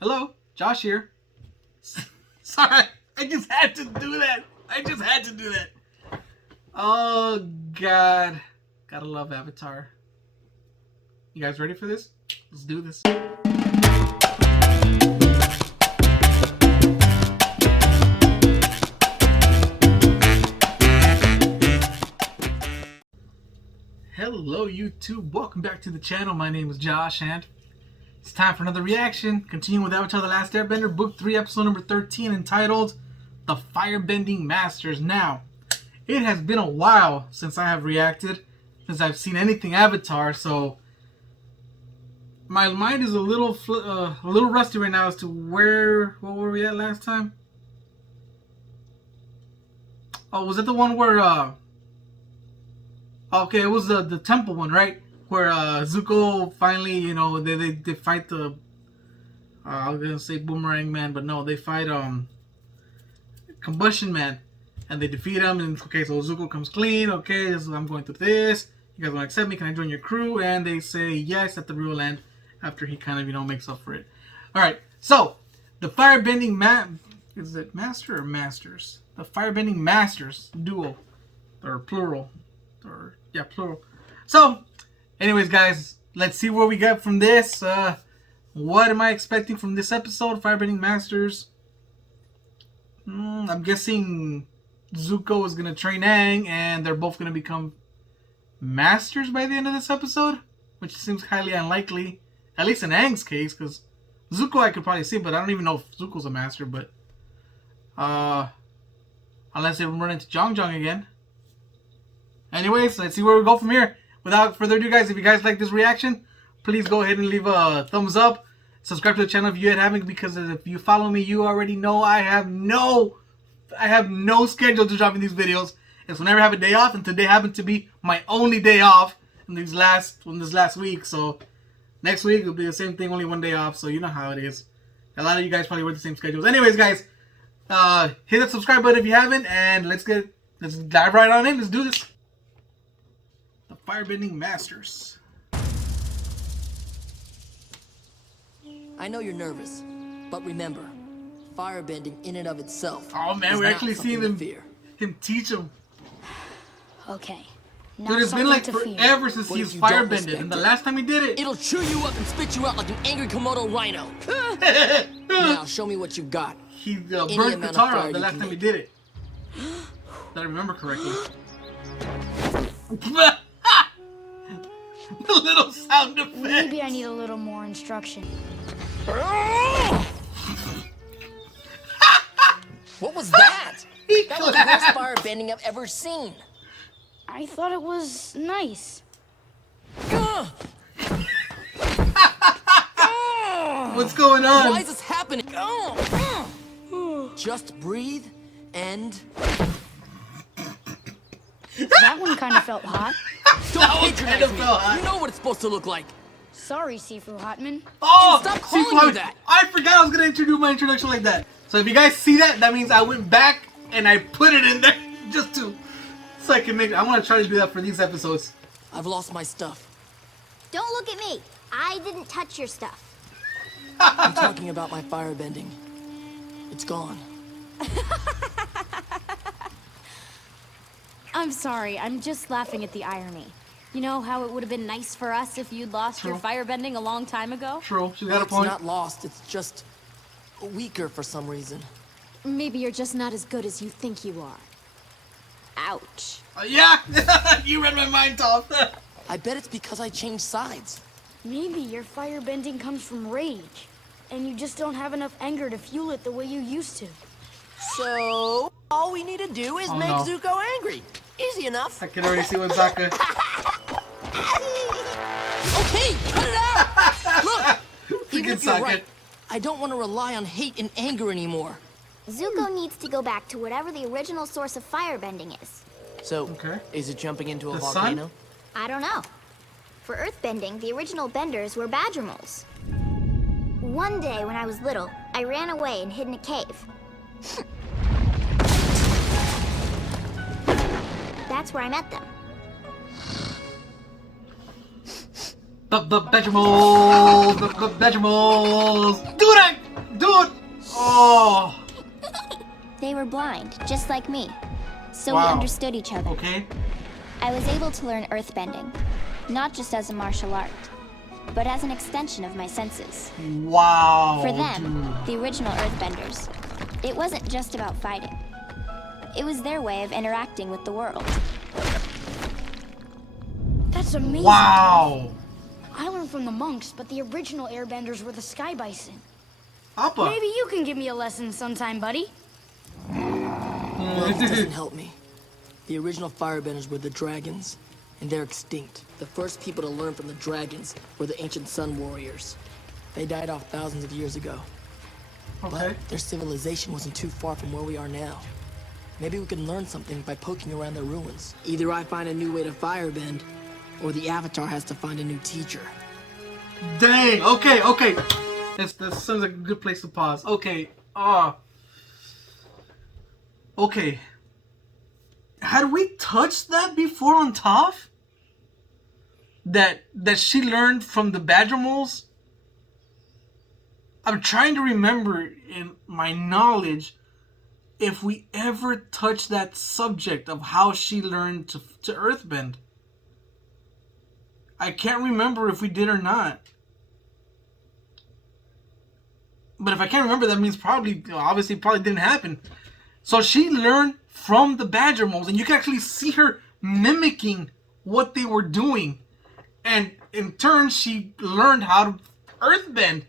Hello, Josh here. Sorry, I just had to do that. Oh, God. Gotta love Avatar. You guys ready for this? Let's do this. Hello, YouTube. Welcome back to the channel. My name is Josh, and it's time for another reaction. Continuing with Avatar: The Last Airbender, Book 3, Episode number 13, entitled The Firebending Masters. Now, it has been a while since I have reacted, since I've seen anything Avatar, so my mind is a little rusty right now as to what were we at last time? Oh, was it the one where, okay, it was the temple one, right? Where Zuko finally, you know, they fight the I was gonna say Boomerang Man, but no, they fight Combustion Man, and they defeat him. And okay, so Zuko comes clean. Okay, I'm going through this. You guys want to accept me? Can I join your crew? And they say yes at the real end, after he kind of, you know, makes up for it. All right, so the Firebending is it Master or Masters? The Firebending Masters duo, or plural, or yeah, plural. So, anyways, guys, let's see where we get from this. What am I expecting from this episode, Firebending Masters? I'm guessing Zuko is going to train Aang, and they're both going to become masters by the end of this episode, which seems highly unlikely, at least in Aang's case, because Zuko I could probably see, but I don't even know if Zuko's a master, but unless they run into Zhang again. Anyways, let's see where we go from here. Without further ado, guys, if you guys like this reaction, please go ahead and leave a thumbs up. Subscribe to the channel if you haven't, because if you follow me, you already know I have no schedule to dropping these videos. It's whenever I have a day off, and today happened to be my only day off in this last week. So next week will be the same thing, only one day off. So you know how it is. A lot of you guys probably work the same schedules. Anyways, guys, hit that subscribe button if you haven't, and let's dive right on in. Let's do this. The Firebending Masters. I know you're nervous, but remember, firebending in and of itself. Oh man, we're actually seeing him teach him. Okay. Dude, it's been like forever since he's firebended, and the last time he did it, it'll chew you up and spit you out like an angry Komodo rhino. Now show me what you got. He burnt Katara the last time he did it. If I remember correctly. The little sound effect. Maybe I need a little more instruction. What was that? That was the worst firebending I've ever seen. I thought it was nice. What's going on? Why is this happening? Just breathe and... That one kind of felt hot. Don't patronize me. You know what it's supposed to look like. Sorry, Sifu Hotman. Oh, stop calling you that. I forgot I was gonna do my introduction like that. So if you guys see that, that means I went back and I put it in there just so I can make it. I want to try to do that for these episodes. I've lost my stuff. Don't look at me. I didn't touch your stuff. I'm talking about my firebending. It's gone. I'm sorry, I'm just laughing at the irony. You know how it would have been nice for us if you'd lost your firebending a long time ago? True, she's got a point. It's not lost, it's just weaker for some reason. Maybe you're just not as good as you think you are. Ouch. Yeah, you read my mind, Tom. I bet it's because I changed sides. Maybe your firebending comes from rage, and you just don't have enough anger to fuel it the way you used to. So, all we need to do is make Zuko angry. Easy enough. I can already see what Zaka... Okay, cut it out! Look, even if you're Sokka. right, I don't want to rely on hate and anger anymore. Zuko needs to go back to whatever the original source of firebending is. So, is it jumping into a The volcano? sun? I don't know. For earthbending, the original benders were badger moles. One day when I was little, I ran away and hid in a cave. That's where I met them. Vegetables! Vegetables! Do it! Oh. They were blind, just like me. So Wow. we understood each other. Okay. I was able to learn earthbending, not just as a martial art, but as an extension of my senses. Wow. For them, dude. the original earthbenders, it wasn't just about fighting. It was their way of interacting with the world. That's amazing. Wow. I learned from the monks, but the original airbenders were the sky bison. Appa. Maybe you can give me a lesson sometime, buddy. Well, this doesn't help me. The original firebenders were the dragons, and they're extinct. The first people to learn from the dragons were the ancient sun warriors. They died off thousands of years ago. Okay. But their civilization wasn't too far from where we are now. Maybe we can learn something by poking around their ruins. Either I find a new way to firebend, or the Avatar has to find a new teacher. Dang. Okay. Okay. This sounds like a good place to pause. Okay. Okay. Had we touched that before on Toph? That she learned from the Badger moles? I'm trying to remember in my knowledge if we ever touched that subject of how she learned to earthbend. I can't remember if we did or not. But if I can't remember, that means probably didn't happen. So she learned from the Badger moles, and you can actually see her mimicking what they were doing. And in turn, she learned how to earthbend.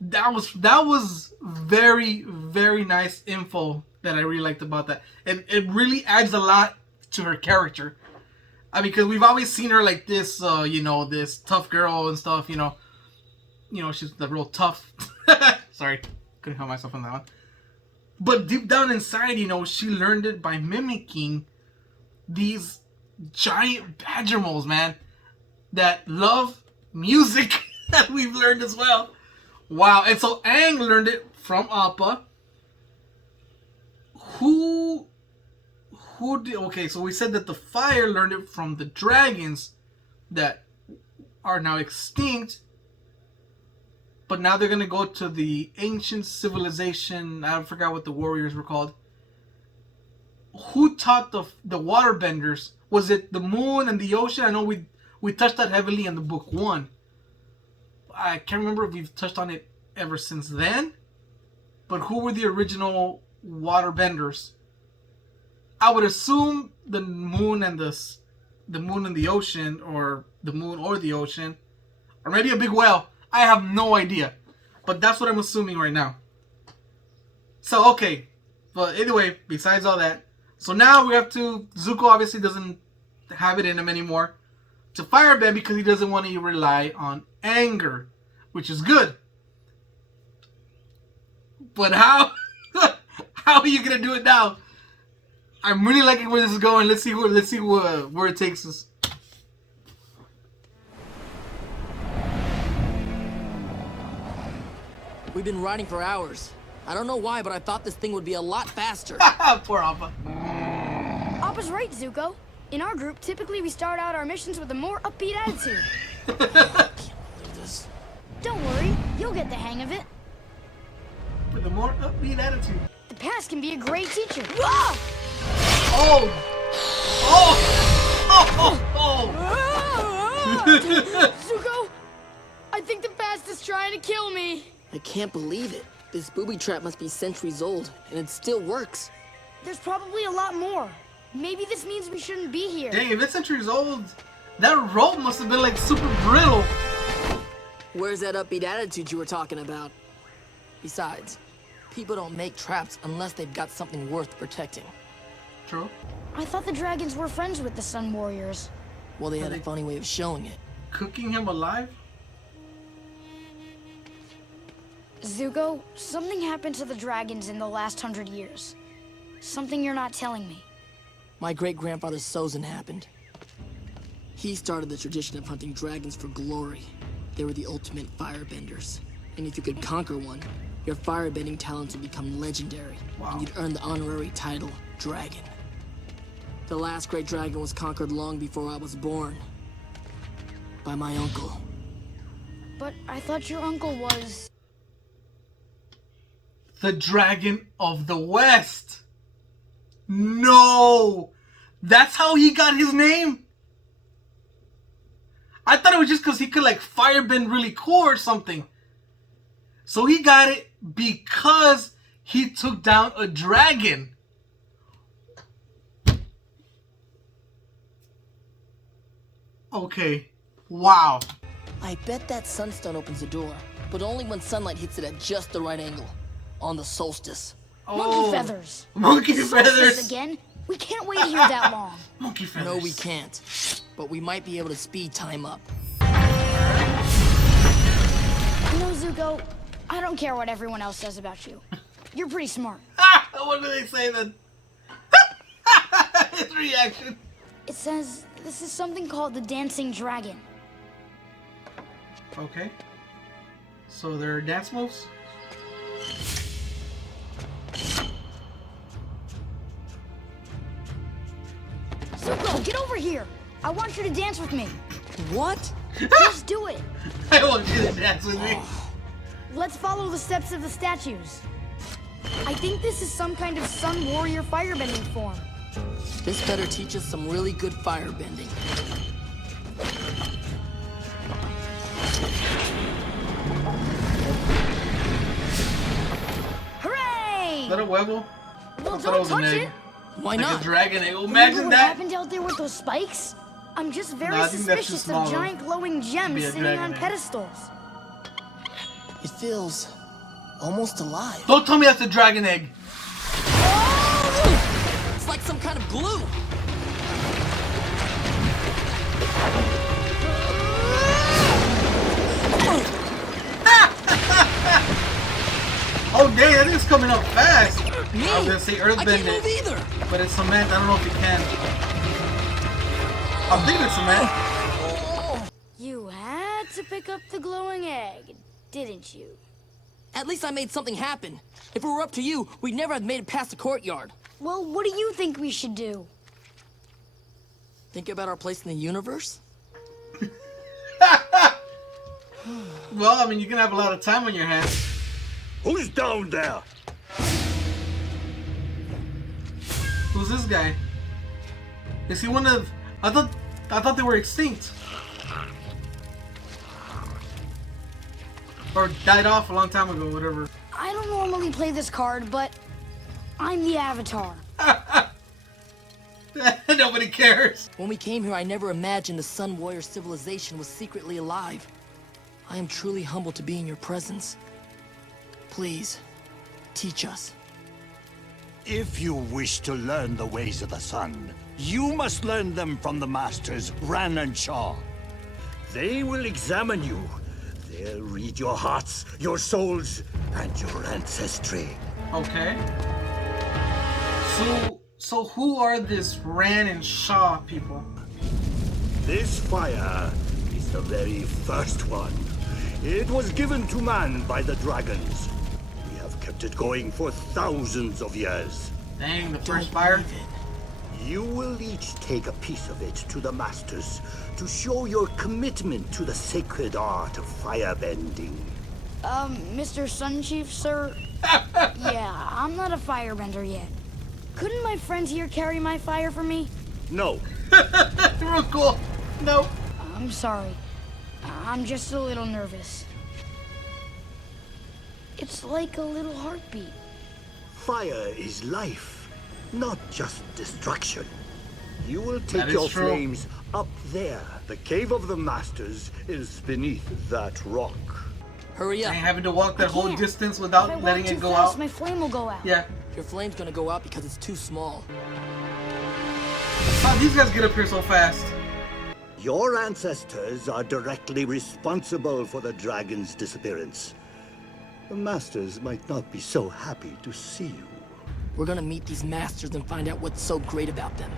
That was very, very nice info that I really liked about that. And it really adds a lot to her character. I mean, because we've always seen her like this, this tough girl and stuff, she's the real tough. Sorry, couldn't help myself on that one. But deep down inside, she learned it by mimicking these giant badger moles, man, that love music that we've learned as well. Wow, and so Aang learned it from Appa. Who did... Okay, so we said that the fire learned it from the dragons that are now extinct. But now they're going to go to the ancient civilization. I forgot what the warriors were called. Who taught the waterbenders? Was it the moon and the ocean? I know we touched that heavily in the book 1. I can't remember if we've touched on it ever since then. But who were the original waterbenders? I would assume the moon and the ocean, or the moon or the ocean, or maybe a big whale. I have no idea, but that's what I'm assuming right now. So okay, but anyway, besides all that, so now we have to. Zuko obviously doesn't have it in him anymore to firebend because he doesn't want to rely on anger, which is good. But how? How are you gonna do it now? I'm really liking where this is going. Let's see where it takes us. We've been riding for hours. I don't know why, but I thought this thing would be a lot faster. Poor Appa. Appa's right, Zuko. In our group, typically we start out our missions with a more upbeat attitude. This. Don't worry, you'll get the hang of it. With a more upbeat attitude. The past can be a great teacher. Ah! Oh! Oh! Zuko, I think the past is trying to kill me. I can't believe it. This booby trap must be centuries old, and it still works. There's probably a lot more. Maybe this means we shouldn't be here. Dang, if it's centuries old, that rope must have been like super brittle. Where's that upbeat attitude you were talking about? Besides, people don't make traps unless they've got something worth protecting. True. I thought the dragons were friends with the Sun Warriors. Well, they had a funny way of showing it. Cooking him alive? Zuko, something happened to the dragons in the last 100 years. Something you're not telling me. My great-grandfather Sozin happened. He started the tradition of hunting dragons for glory. They were the ultimate firebenders. And if you could conquer one, your firebending talents would become legendary. Wow. And you'd earn the honorary title, Dragon. The last great dragon was conquered long before I was born. By my uncle. But I thought your uncle was... the Dragon of the West. No! That's how he got his name? I thought it was just because he could like firebend really cool or something. So he got it because he took down a dragon. Okay. Wow. I bet that sunstone opens the door, but only when sunlight hits it at just the right angle. On the solstice. Monkey feathers. Monkey Solstice feathers. again? We can't wait here that long. Monkey feathers. No, we can't. But we might be able to speed time up. You know, Zuko, I don't care what everyone else says about you. You're pretty smart. What do they say then? His reaction. It says this is something called the Dancing Dragon. Okay. So there are dance moves? Zuko, get over here! I want you to dance with me. What? Just do it. I want you to dance with me. Let's follow the steps of the statues. I think this is some kind of sun warrior firebending form. This better teach us some really good firebending. Hooray! Is that a Webble? Well, I thought it don't was an touch egg. it. Why Like not? a dragon egg. Remember Imagine what that. happened out there with those spikes? I'm just very No, I think that's too suspicious small, of though. giant glowing gems Be a sitting dragon on egg. pedestals. It feels almost alive. Don't tell me that's a dragon egg. Oh! It's like some kind of glue. Oh dang, that thing's coming up fast. Me? I was gonna say I can't move earthbending, either. but it's cement. I don't know if you can. I'm thinking it's cement. You had to pick up the glowing egg, didn't you? At least I made something happen. If it were up to you, we'd never have made it past the courtyard. Well, what do you think we should do? Think about our place in the universe? Well, I mean, you can have a lot of time on your hands. Who's down there? Who's this guy? Is he one of? I thought they were extinct. Or died off a long time ago, whatever. I don't normally play this card, but I'm the Avatar. Nobody cares. When we came here, I never imagined the Sun Warrior civilization was secretly alive. I am truly humbled to be in your presence. Please, teach us. If you wish to learn the ways of the sun, you must learn them from the masters Ran and Shaw. They will examine you. They'll read your hearts, your souls, and your ancestry. Okay. So who are this Ran and Shaw people? This fire is the very first one. It was given to man by the dragons. We have kept it going for thousands of years. Dang, the first fire. Believe it. You will each take a piece of it to the masters to show your commitment to the sacred art of firebending. Mr. Sun Chief, sir? Yeah, I'm not a firebender yet. Couldn't my friend here carry my fire for me? No, Real cool. No. I'm sorry. I'm just a little nervous. It's like a little heartbeat. fire is life, not just destruction. You will That take is your true. flames up there. The cave of the masters is beneath that rock. Hurry up. And having to walk that I whole can't. distance If I without walk letting too it go fast, out. my flame will go out. Yeah. Your flame's gonna go out because it's too small. How these guys get up here so fast? Your ancestors are directly responsible for the dragon's disappearance. The masters might not be so happy to see you. We're gonna meet these masters and find out what's so great about them.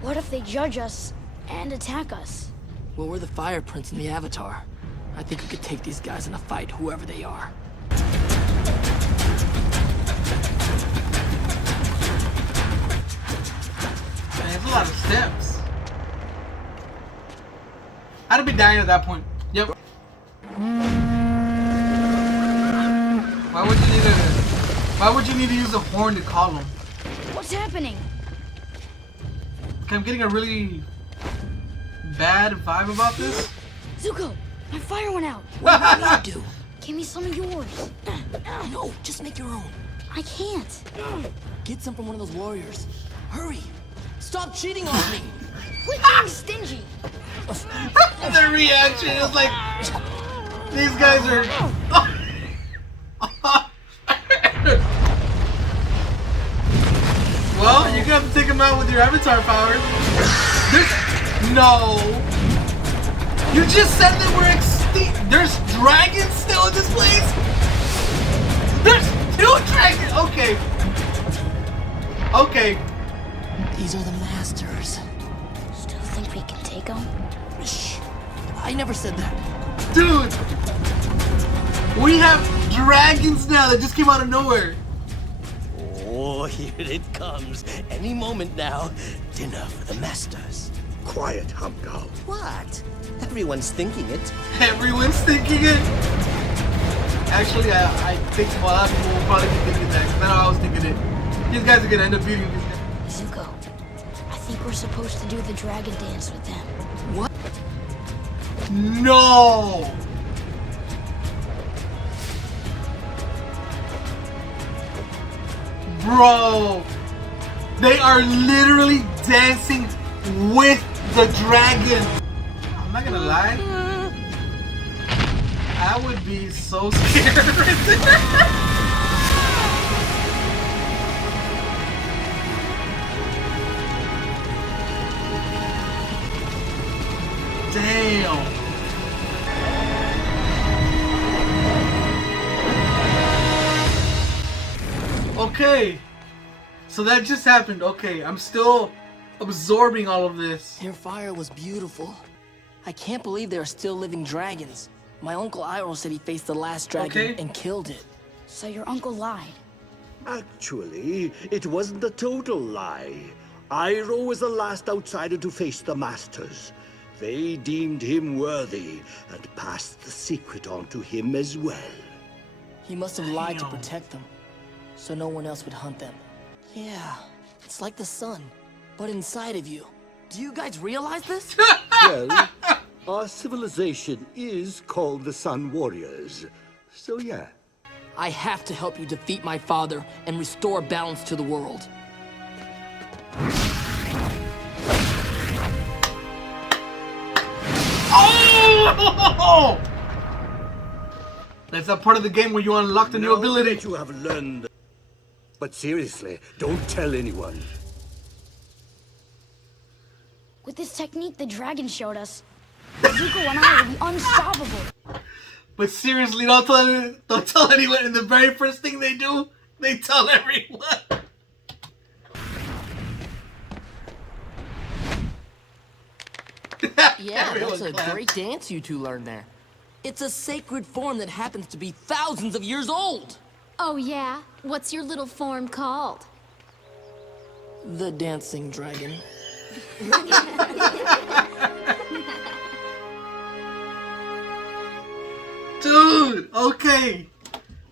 What if they judge us and attack us? Well, we're the Fire Prince and the Avatar. I think we could take these guys in a fight, whoever they are. Man, it's a lot of steps. I'd be dying at that point. Yep. Why would you need to Why would you need to use a horn to call him? What's happening? I'm getting a really bad vibe about this. Zuko, my fire went out. What do you want me to do? Give me some of yours. No, just make your own. I can't. Get some from one of those warriors. Hurry! Stop cheating on me! Quit being stingy. The reaction is like, these guys are. Well, you're gonna have to take him out with your avatar powers. No. You just said that we're extinct. There's dragons still in this place. There's 2 dragons. Okay. Okay. These are the masters. Still think we can take them? Shh. I never said that. Dude. We have dragons now that just came out of nowhere. Oh, here it comes. Any moment now. Dinner for the masters. Quiet, Humgal. What? Everyone's thinking it. Everyone's thinking it. Actually, I think a lot of people will probably be thinking that, because I know I was thinking it. These guys are gonna end up beating these guys. Zuko, I think we're supposed to do the dragon dance with them. What? No! Bro! They are literally dancing with the dragon! I'm not gonna lie. I would be so scared right there. Damn. Okay. So that just happened. Okay, I'm still absorbing all of this. Their fire was beautiful. I can't believe there are still living dragons. My uncle Iroh said he faced the last dragon and killed it. So your uncle lied. Actually, it wasn't a total lie. Iroh was the last outsider to face the Masters. They deemed him worthy and passed the secret on to him as well. He must have lied to protect them, so no one else would hunt them. Yeah, it's like the sun, but inside of you. Do you guys realize this? Well, our civilization is called the Sun Warriors. So yeah. I have to help you defeat my father and restore balance to the world. Oh! That's that part of the game where you unlock the new ability. That you have learned. But seriously, don't tell anyone. With this technique the dragon showed us, Zuko and I will be unstoppable. But seriously, don't tell anyone. And the very first thing they do, they tell everyone. Yeah, that's a great dance you two learned there. It's a sacred form that happens to be thousands of years old. Oh yeah? What's your little form called? The dancing dragon. Dude, okay.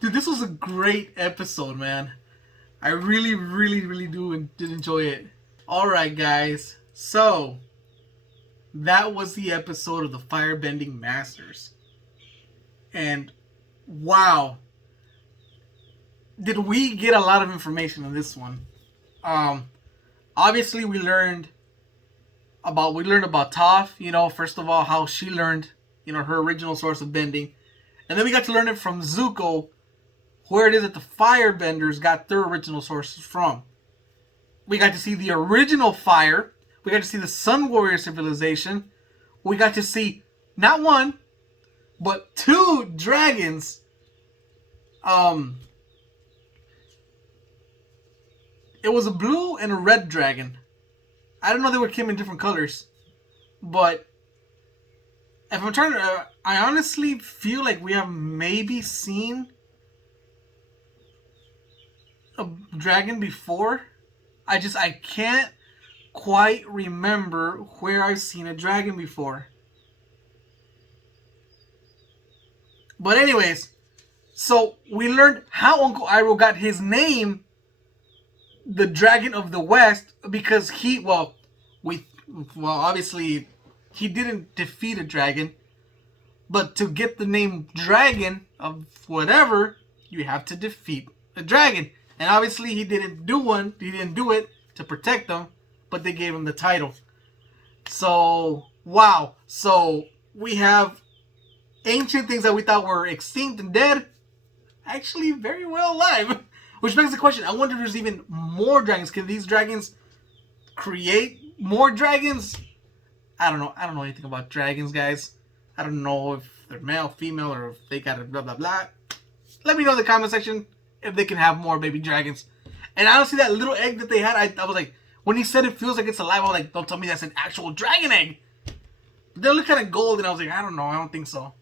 Dude, this was a great episode, man. I really, really, really did enjoy it. Alright, guys. So, that was the episode of the Firebending Masters. And, wow. Did we get a lot of information on this one? Obviously, we learned about Toph, you know, first of all, how she learned, you know, her original source of bending. And then we got to learn it from Zuko, where it is that the Firebenders got their original sources from. We got to see the original fire. We got to see the Sun Warrior civilization. We got to see not one, but 2 dragons. It was a blue and a red dragon. I don't know they came in different colors, but if I'm trying to, I honestly feel like we have maybe seen a dragon before. I can't quite remember where I've seen a dragon before. But anyways, So we learned how Uncle Iroh got his name, the Dragon of the West, because obviously he didn't defeat a dragon, but to get the name Dragon of whatever, you have to defeat a dragon. And obviously he didn't do it to protect them, but they gave him the title. So, wow. So we have ancient things that we thought were extinct and dead, actually very well alive. Which begs the question, I wonder if there's even more dragons. Can these dragons create more dragons? I don't know. I don't know anything about dragons, guys. I don't know if they're male, female, or if they got a blah, blah, blah. Let me know in the comment section if they can have more baby dragons. And honestly, that little egg that they had, I was like, when he said it feels like it's alive, I was like, don't tell me that's an actual dragon egg. But they look kind of gold, and I was like, I don't know. I don't think so.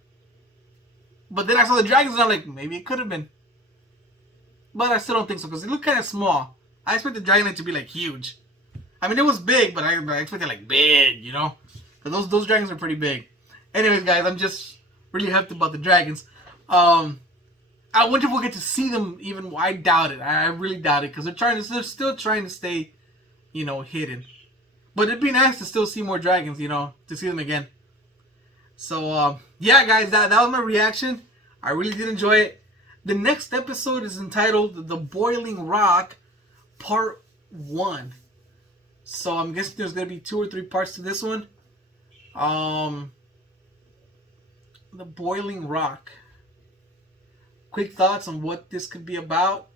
But then I saw the dragons, and I'm like, maybe it could have been. But I still don't think so, because they look kind of small. I expected the dragon egg to be, like, huge. I mean, it was big, but I expected, like, big, you know? Because those dragons are pretty big. Anyways, guys, I'm just really hyped about the dragons. I wonder if we'll get to see them even. I doubt it. I really doubt it, because they're still trying to stay, you know, hidden. But it'd be nice to still see more dragons, you know, to see them again. So, yeah, guys, that was my reaction. I really did enjoy it. The next episode is entitled The Boiling Rock, Part 1. So I'm guessing there's going to be 2 or 3 parts to this one. The Boiling Rock. Quick thoughts on what this could be about.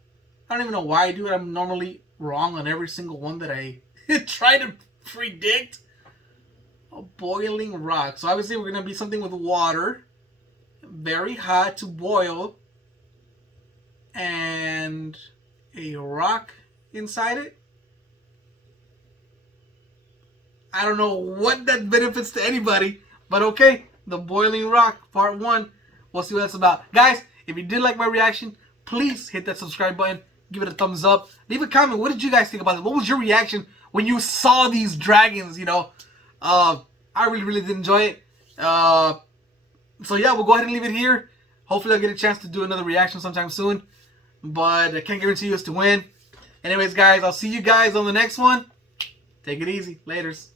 I don't even know why I do it. I'm normally wrong on every single one that I try to predict. A boiling rock. So obviously we're going to be something with water. Very hot to boil. And a rock inside it. I don't know what that benefits to anybody. But okay. The Boiling Rock, Part 1. We'll see what that's about. Guys, if you did like my reaction, please hit that subscribe button. Give it a thumbs up. Leave a comment. What did you guys think about it? What was your reaction when you saw these dragons, you know? I really did enjoy it. So yeah, we'll go ahead and leave it here. Hopefully I'll get a chance to do another reaction sometime soon. But I can't guarantee you as to win. Anyways, guys, I'll see you guys on the next one. Take it easy. Laters.